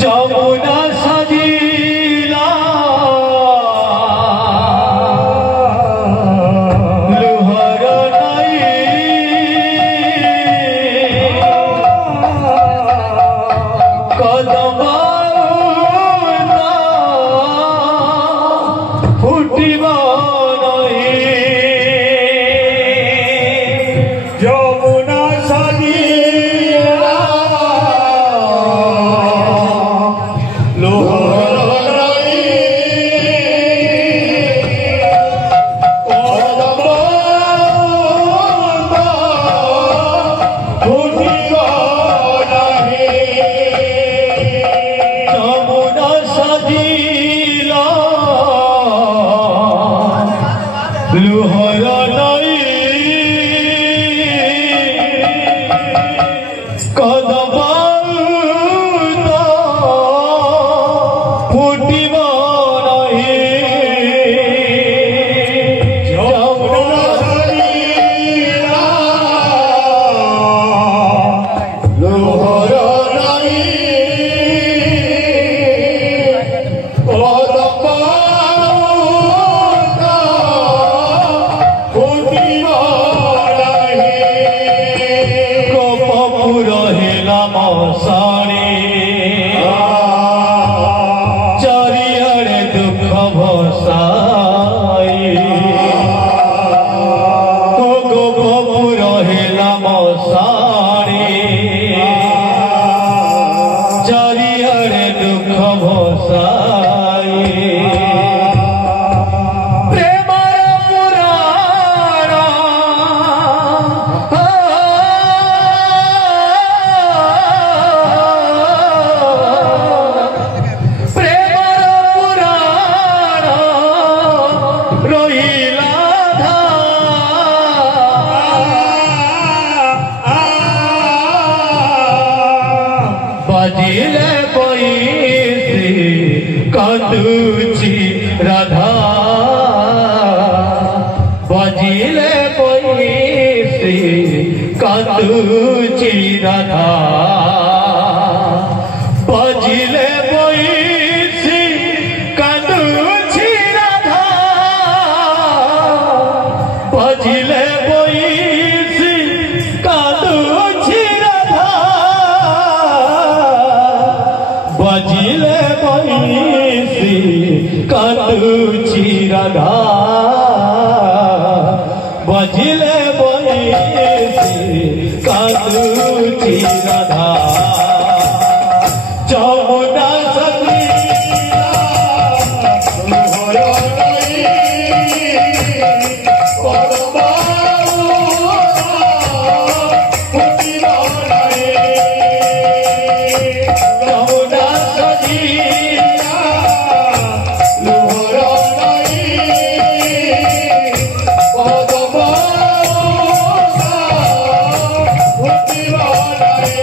যমুনা সাজিলা লোহার নাই কদম ফুটিব নাই যমুনা সাজিলা লোহার নাই কদম ফুটিব নাই যমুনা সাজিলা লোহার নাই কদম মশারে চারিয়াড়ে দুঃখ ভসাই গো বপুর হেলা মশারে চারিয়াড়ে দুঃখ ভসাই बजिले पैसे कांदुची राधा बजिले पैसे कांदुची राधा बजिले पैसे कांदुची राधा बजिले पैसे कांदुची बजिले पैसे कांदुची राधा बजिले पैसे कांदुची राधा যমুনা সাজিলা লোহার নাই কদম ফুটিব নাই যমুনা সাজিলা লোহার নাই কদম ফুটিব নাই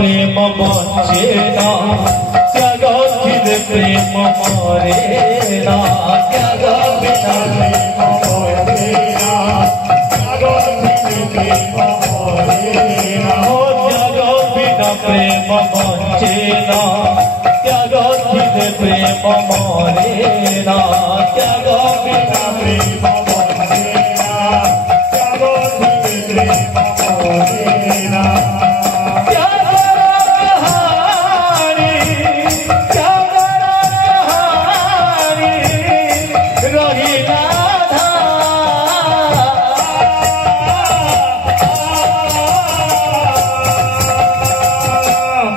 प्रेम बचेना त्याग बिना प्रेम मरेना त्याग बिना प्रेम मरेना त्याग बिना प्रेम मरेना त्याग बिना प्रेम बचेना त्याग बिना प्रेम मरेना त्याग बिना प्रेम मरेना त्याग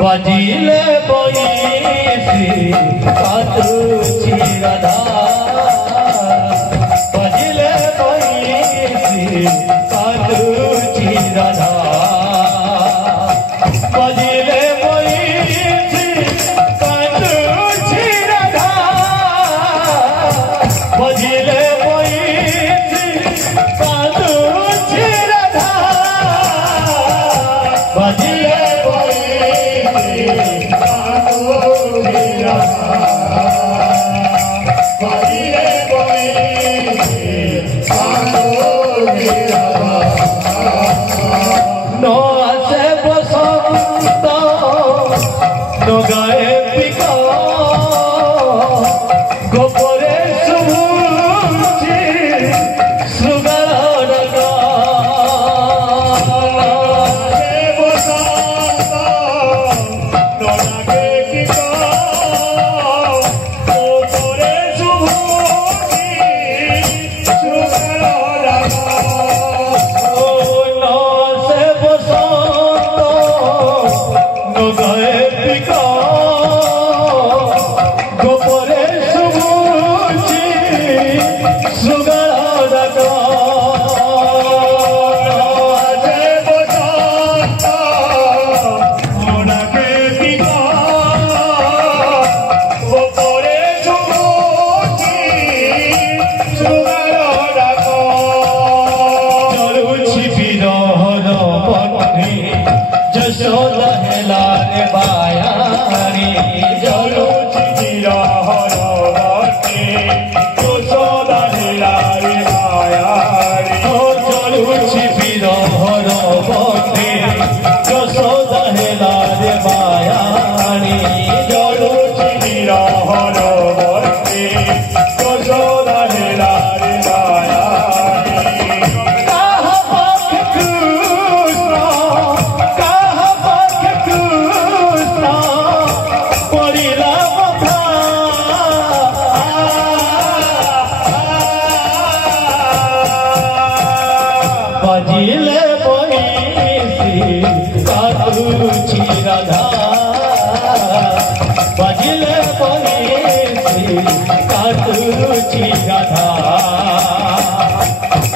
बजिले बईसी कातुची राधा बजिले बईसी कातुची राधा बजिले बईसी कातुची राधा बजिले बईसी कातुची राधा बजिले जशोदा हेलारे बायारी जलुच जिरहर बाटे जशोदा हेलारे बायारी जलुच बिरहर बाटे जशोदा हेलारे बायारी जलुच जिरहर बाटे जशोदा हेलारे बायारी बजिले बईसी कातुची राधा बजिले बईसी कातुची राधा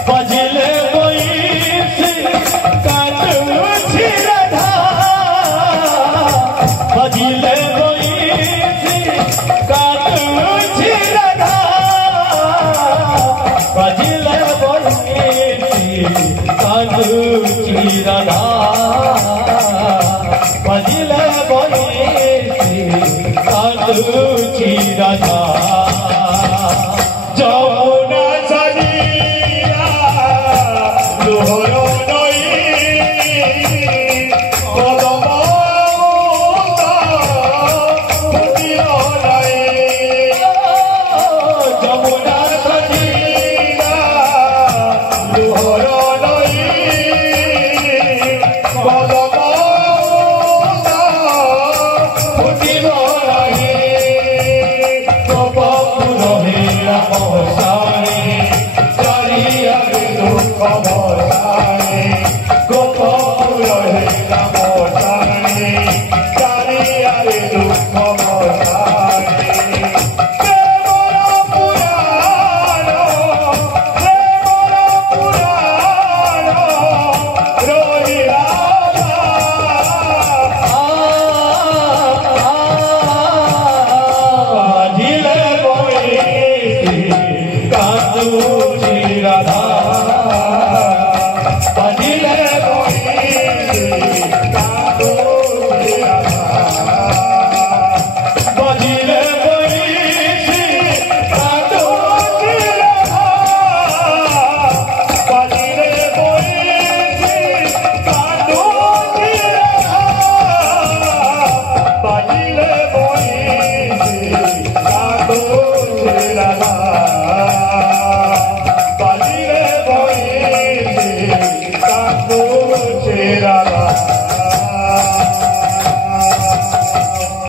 बजिले बईसी कातुची राधा बजिले बईसी कातुची राधा बजिले बईसी कातुची राधा बजिले बईसी कातुची राधा जमुना सदिया लोहर नई कदम जमुना सदिया लोहर नई कदम फुटिल राधा